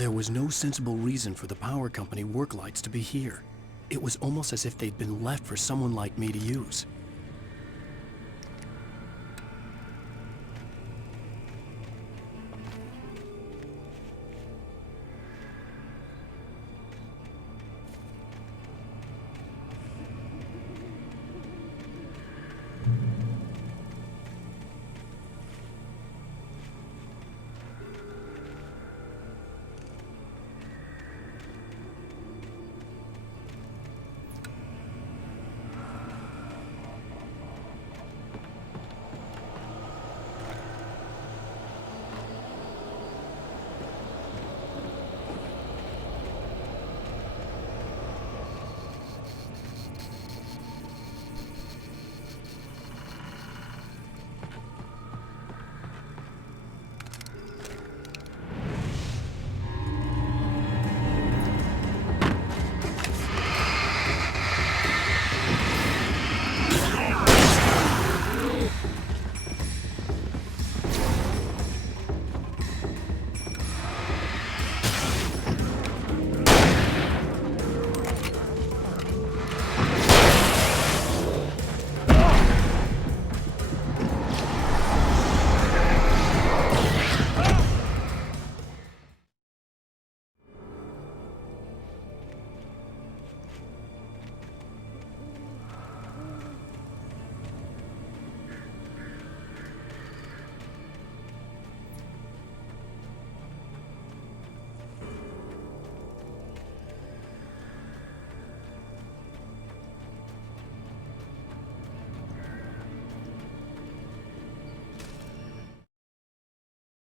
There was no sensible reason for the power company work lights to be here. It was almost as if they'd been left for someone like me to use.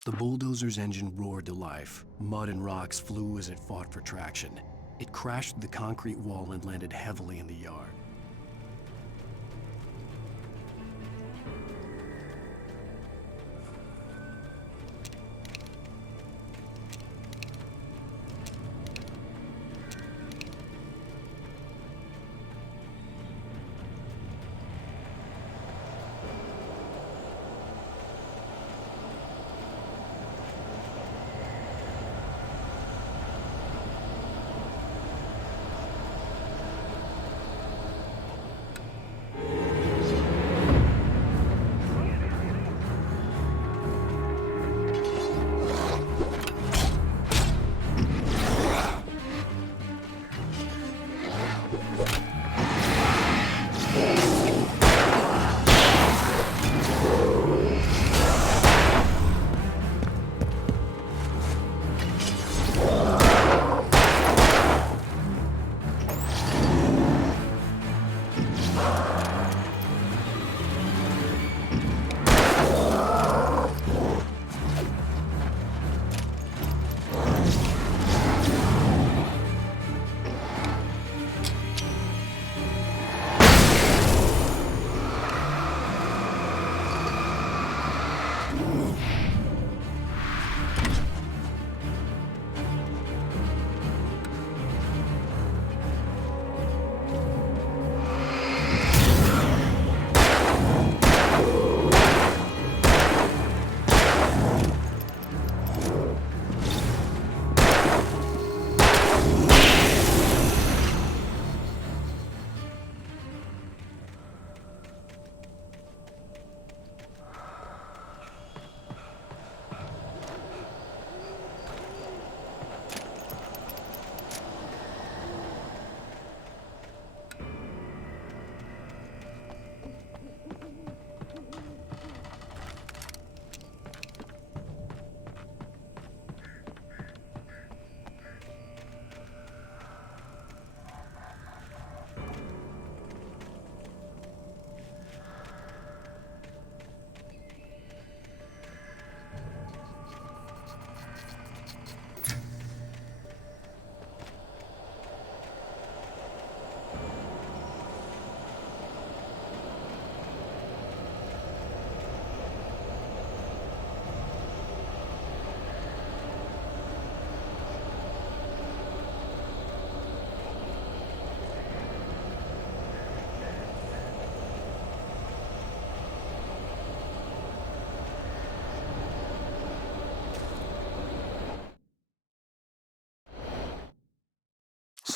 The bulldozer's engine roared to life. Mud and rocks flew as it fought for traction. It crashed through the concrete wall and landed heavily in the yard.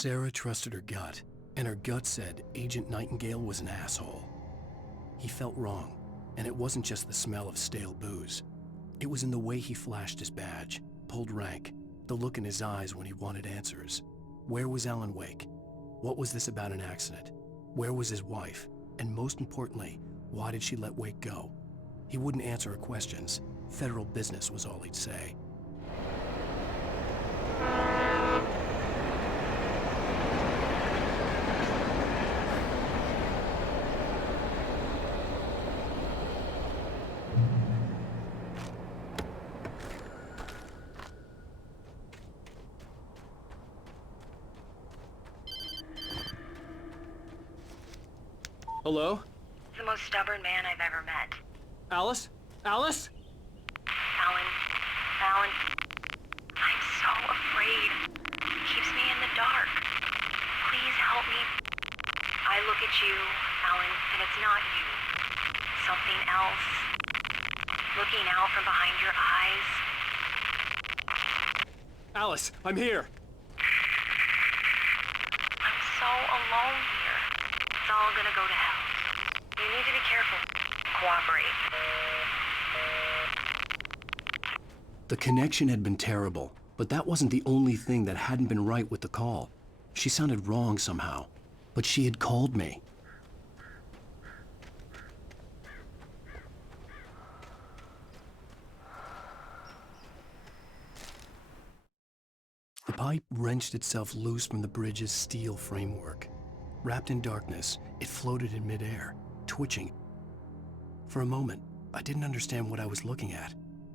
Sarah trusted her gut, and her gut said Agent Nightingale was an asshole. He felt wrong, and it wasn't just the smell of stale booze. It was in the way he flashed his badge, pulled rank, the look in his eyes when he wanted answers. Where was Alan Wake? What was this about an accident? Where was his wife? And most importantly, why did she let Wake go? He wouldn't answer her questions. Federal business was all he'd say. Hello? The most stubborn man I've ever met. Alice? Alice? Alan, I'm so afraid. He keeps me in the dark. Please help me. I look at you, Alan, and it's not you. Something else. Looking out from behind your eyes. Alice, I'm here. I'm so alone here. It's all gonna go to hell. You need to be careful. Cooperate. The connection had been terrible, but that wasn't the only thing that hadn't been right with the call. She sounded wrong somehow, but she had called me. The pipe wrenched itself loose from the bridge's steel framework. Wrapped in darkness, it floated in midair, twitching. For a moment, I didn't understand what I was looking at.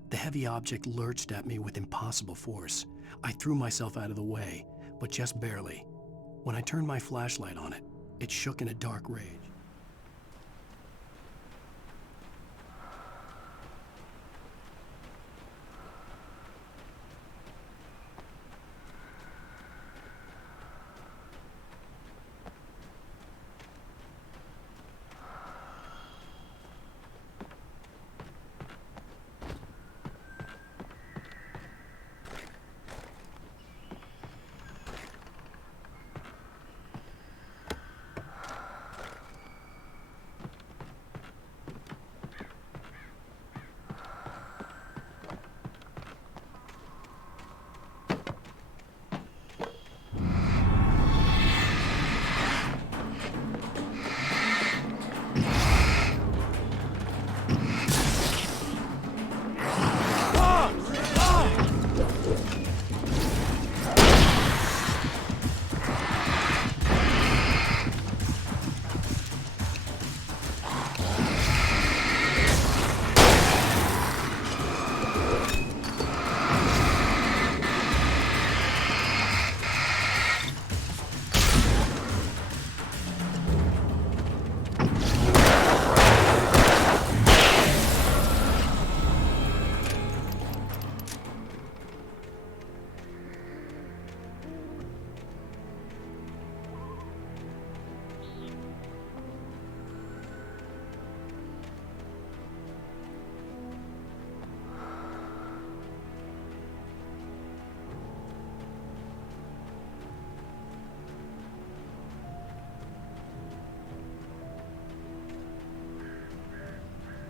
The heavy object lurched at me with impossible force. I threw myself out of the way, but just barely. When I turned my flashlight on it, it shook in a dark rage.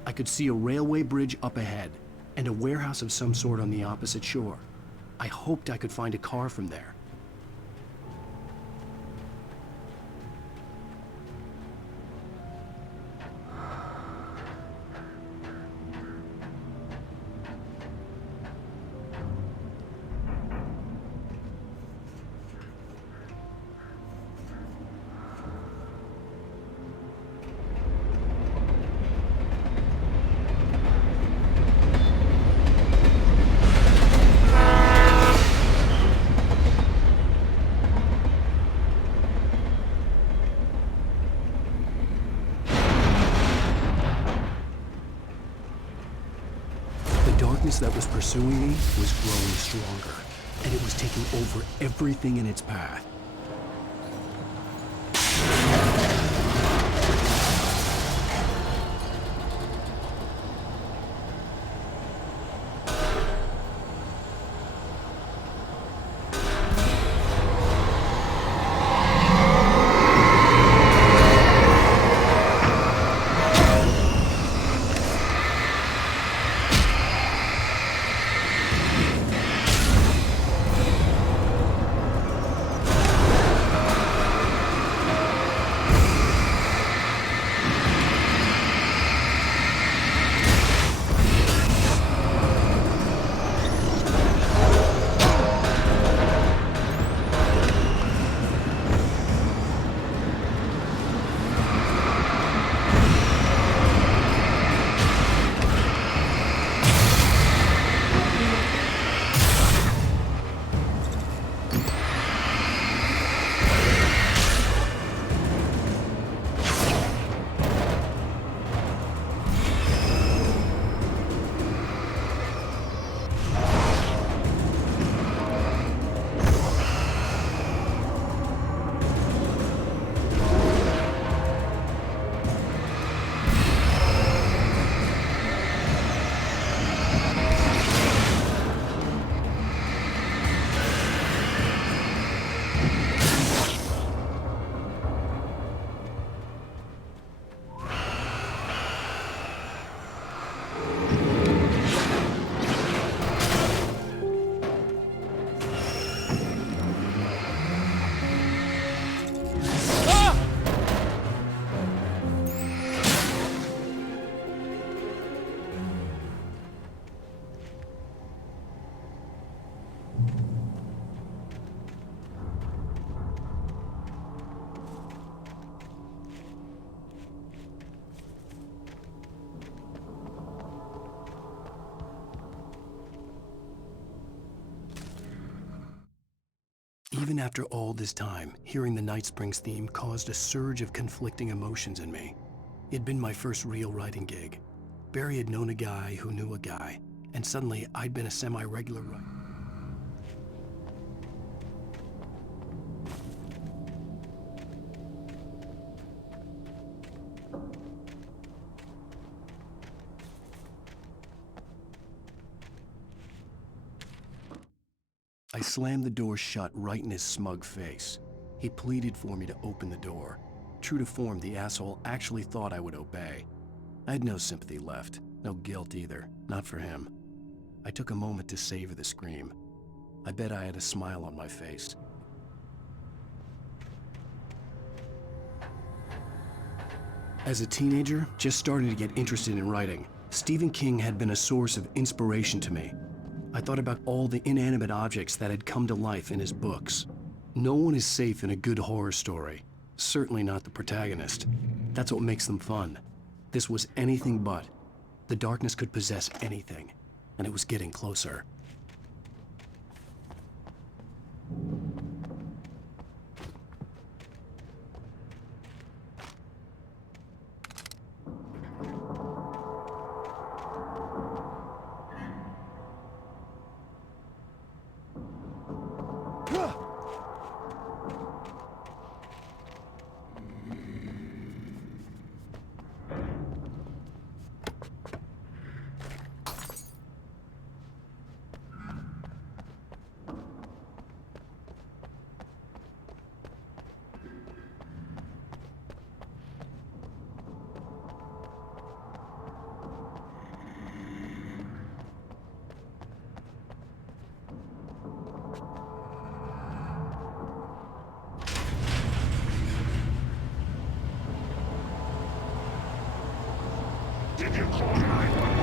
I could see a railway bridge up ahead, and a warehouse of some sort on the opposite shore. I hoped I could find a car from there. The darkness that was pursuing me was growing stronger, and it was taking over everything in its path. Even after all this time, hearing the Night Springs theme caused a surge of conflicting emotions in me. It'd been my first real writing gig. Barry had known a guy who knew a guy, and suddenly I'd been a semi-regular writer. I slammed the door shut right in his smug face. He pleaded for me to open the door. True to form, the asshole actually thought I would obey. I had no sympathy left, no guilt either, not for him. I took a moment to savor the scream. I bet I had a smile on my face. As a teenager, just starting to get interested in writing, Stephen King had been a source of inspiration to me. I thought about all the inanimate objects that had come to life in his books. No one is safe in a good horror story, certainly not the protagonist. That's what makes them fun. This was anything but. The darkness could possess anything, and it was getting closer. Did you call 911?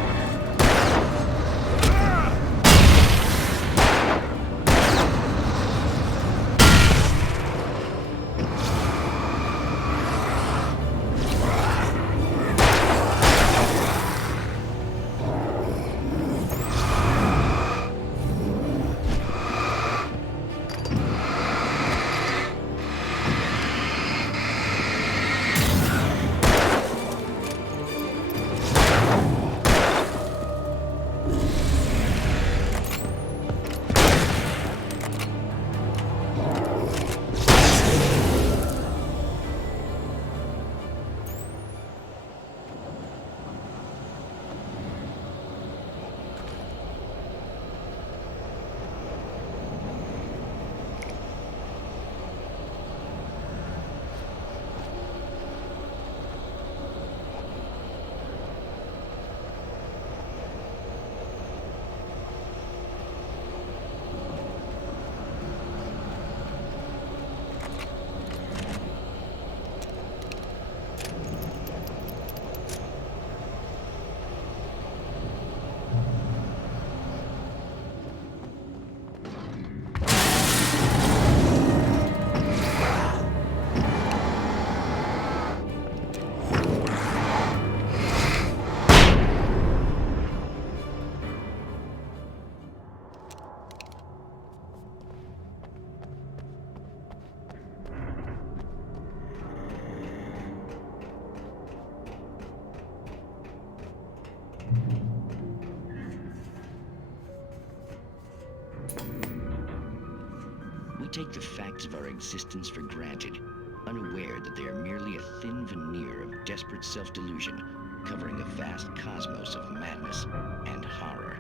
We take the facts of our existence for granted, unaware that they are merely a thin veneer of desperate self-delusion, covering a vast cosmos of madness and horror.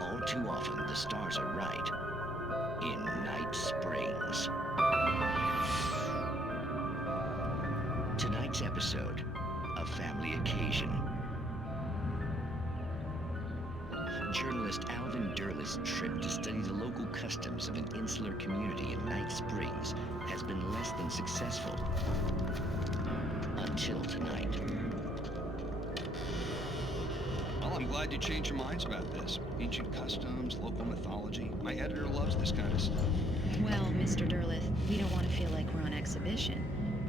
All too often, the stars are right. In Night Springs. Tonight's episode, a family occasion. Journalist Alvin Derlis' trip to study the local customs of an insular community in Night Springs has been less than successful. Until tonight. Well, I'm glad you changed your minds about this. Ancient customs, local mythology. My editor loves this kind of stuff. Well, Mr. Derlith, we don't want to feel like we're on exhibition.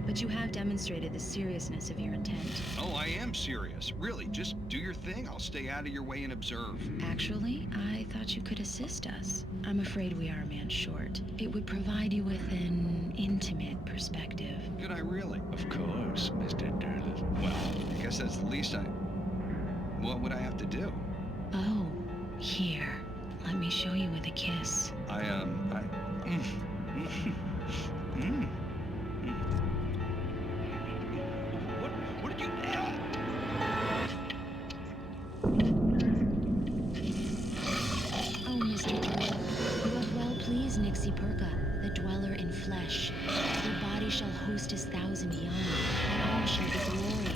but you have demonstrated the seriousness of your intent. Oh, I am serious. Really, just do your thing. I'll stay out of your way and observe. Actually, I thought you could assist us. I'm afraid we are a man short. It would provide you with an intimate perspective. Could I really? Of course, Mr. Derleth. Well, I guess that's the least I... What would I have to do? Oh, here. Let me show you with a kiss. What did you... Oh, Mr. Derleth, you have well pleased Nixie Perka, the dweller in flesh. Your body shall host his thousand young, and all shall be glory.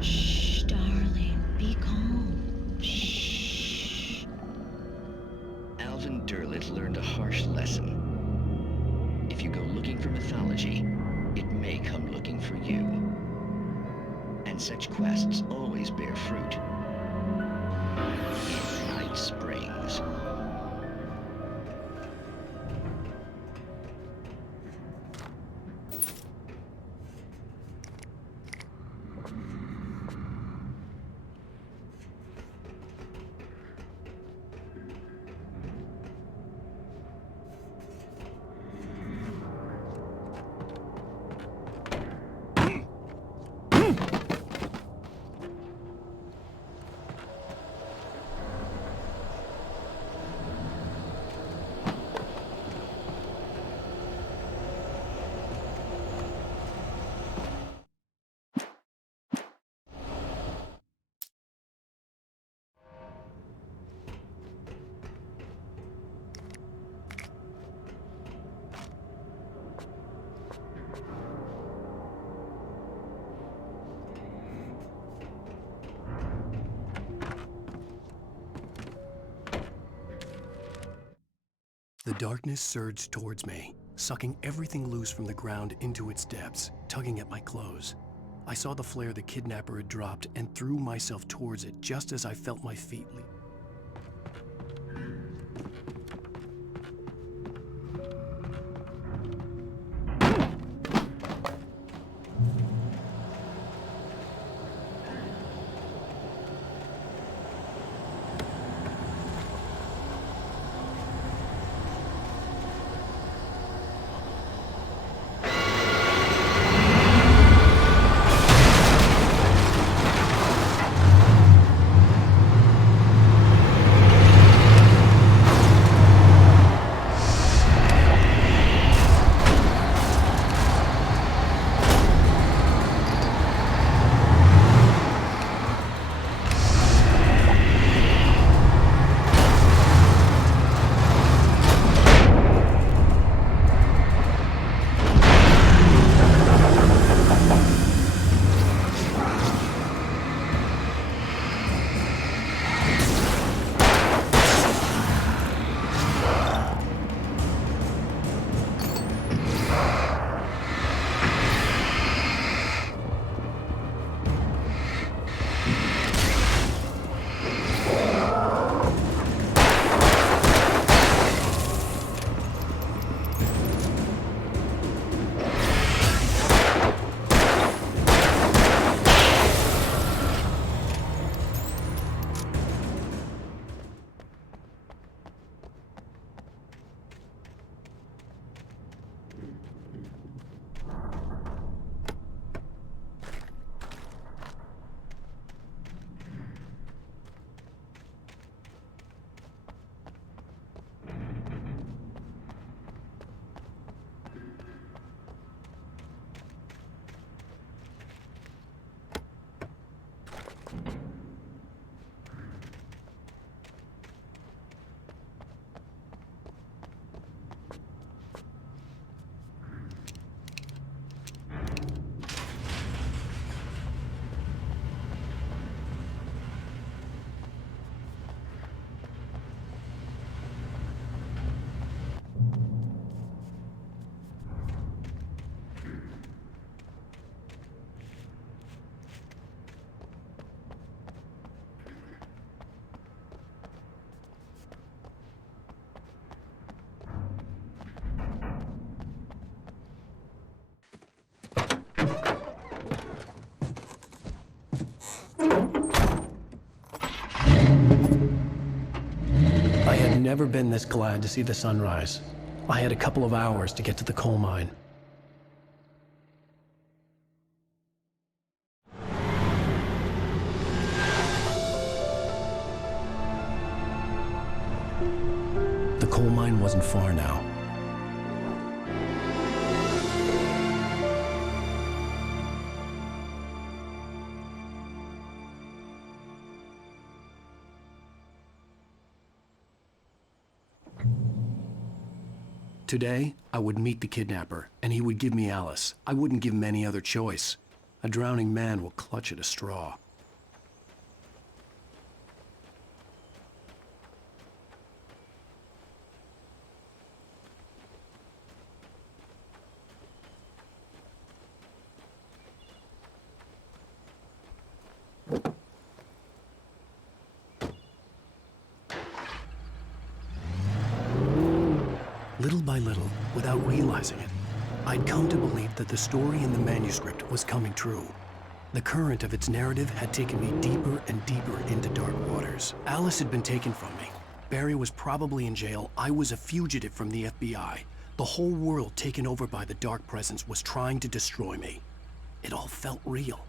Shh, darling, be calm. Shh. Alvin Derleth learned a harsh lesson. If you go looking for mythology, it may come looking for you. And such quests always bear fruit. In Night Springs. The darkness surged towards me, sucking everything loose from the ground into its depths, tugging at my clothes. I saw the flare the kidnapper had dropped and threw myself towards it just as I felt my feet leap. I'd never been this glad to see the sunrise. I had a couple of hours to get to the coal mine. The coal mine wasn't far now. Today, I would meet the kidnapper, and he would give me Alice. I wouldn't give him any other choice. A drowning man will clutch at a straw. Little by little, without realizing it, I'd come to believe that the story in the manuscript was coming true. The current of its narrative had taken me deeper and deeper into dark waters. Alice had been taken from me. Barry was probably in jail. I was a fugitive from the FBI. The whole world taken over by the dark presence was trying to destroy me. It all felt real,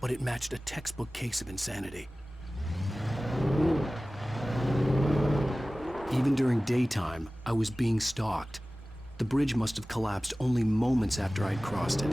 but it matched a textbook case of insanity. Even during daytime, I was being stalked. The bridge must have collapsed only moments after I'd crossed it.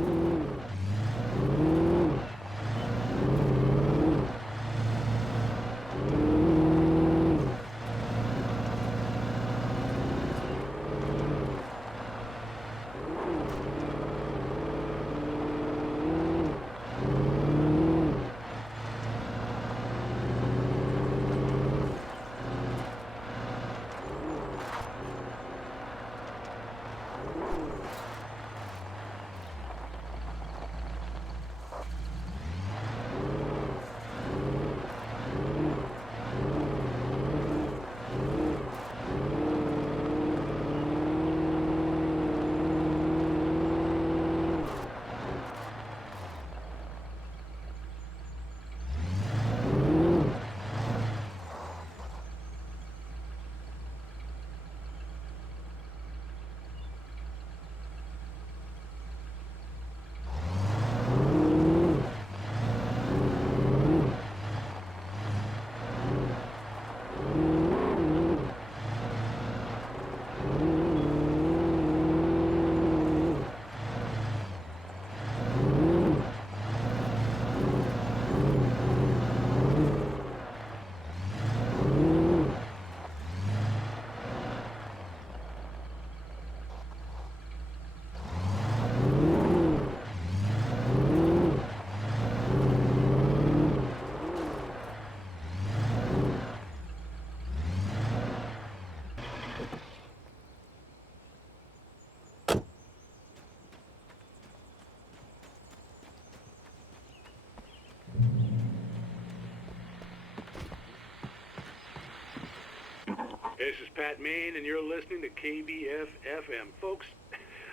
This is Pat Main, and you're listening to KBF-FM. Folks,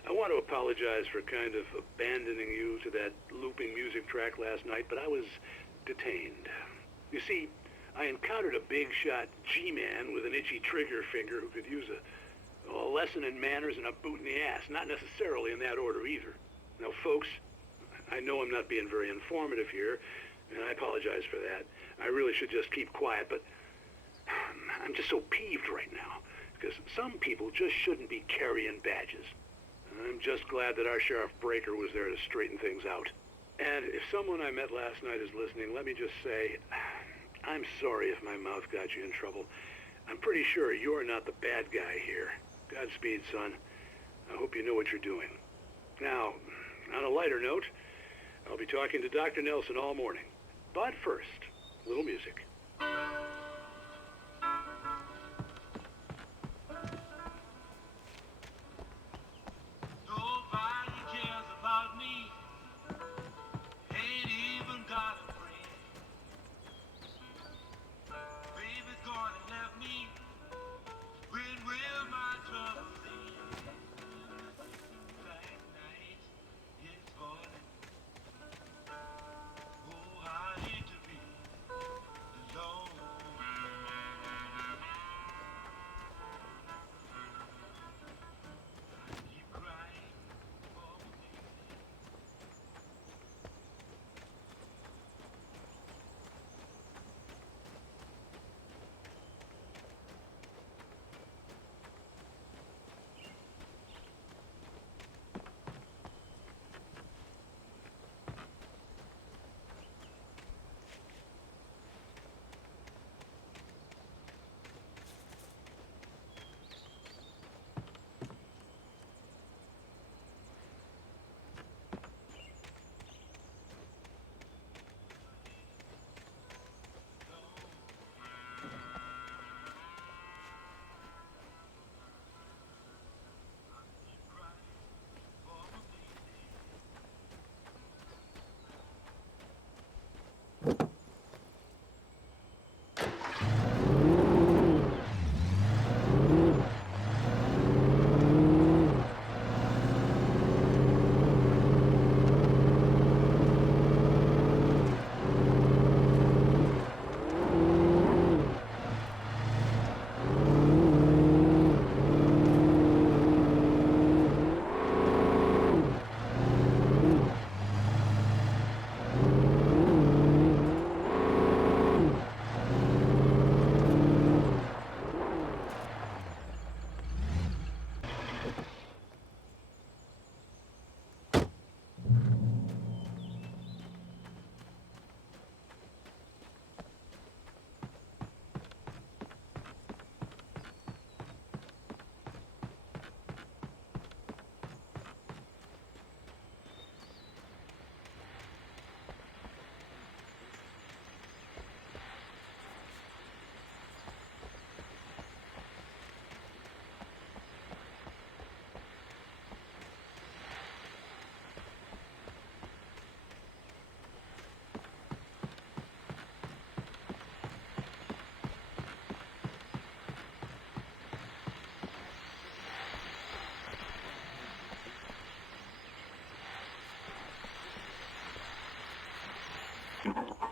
I want to apologize for kind of abandoning you to that looping music track last night, but I was detained. You see, I encountered a big-shot G-man with an itchy trigger finger who could use a lesson in manners and a boot in the ass. Not necessarily in that order either. Now, folks, I know I'm not being very informative here, and I apologize for that. I really should just keep quiet, but I'm just so peeved right now, because some people just shouldn't be carrying badges. I'm just glad that our Sheriff Breaker was there to straighten things out. And if someone I met last night is listening, let me just say, I'm sorry if my mouth got you in trouble. I'm pretty sure you're not the bad guy here. Godspeed, son. I hope you know what you're doing. Now, on a lighter note, I'll be talking to Dr. Nelson all morning. But first, a little music.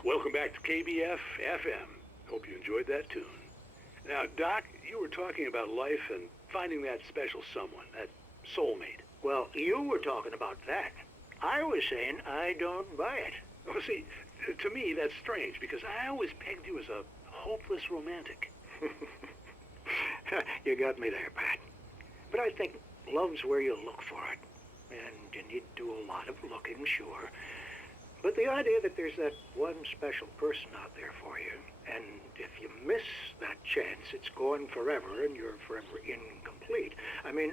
Welcome back to KBF FM. Hope you enjoyed that tune. Now, Doc, you were talking about life and finding that special someone, that soulmate. Well, you were talking about that. I was saying I don't buy it. Well, see, to me, that's strange, because I always pegged you as a hopeless romantic. You got me there, Pat. But I think love's where you look for it. And you need to do a lot of looking, sure. But the idea that there's that one special person out there for you, and if you miss that chance, it's gone forever and you're forever incomplete. I mean,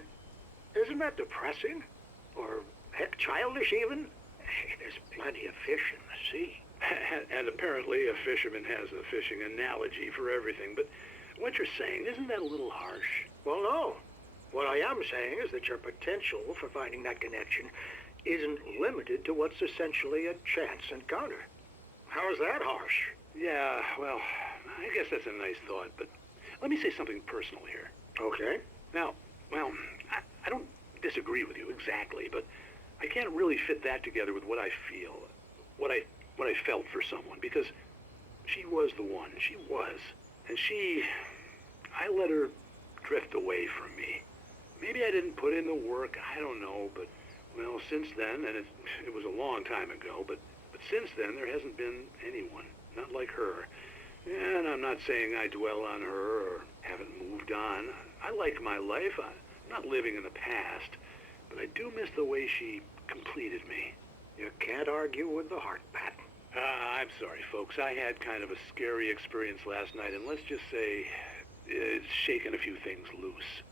isn't that depressing? Or, heck, childish even? Hey, there's plenty of fish in the sea. And apparently a fisherman has a fishing analogy for everything, but what you're saying, isn't that a little harsh? Well, no. What I am saying is that your potential for finding that connection isn't limited to what's essentially a chance encounter. How is that harsh? Yeah, well, I guess that's a nice thought, but let me say something personal here. Okay. Now, well, I don't disagree with you exactly, but I can't really fit that together with what I feel, what I felt for someone, because she was the one. She was. And I let her drift away from me. Maybe I didn't put in the work, I don't know, but, well, since then, and it was a long time ago, but since then, there hasn't been anyone, not like her. And I'm not saying I dwell on her or haven't moved on. I like my life. I'm not living in the past, but I do miss the way she completed me. You can't argue with the heart, Pat. I'm sorry, folks. I had kind of a scary experience last night, and let's just say it's shaken a few things loose.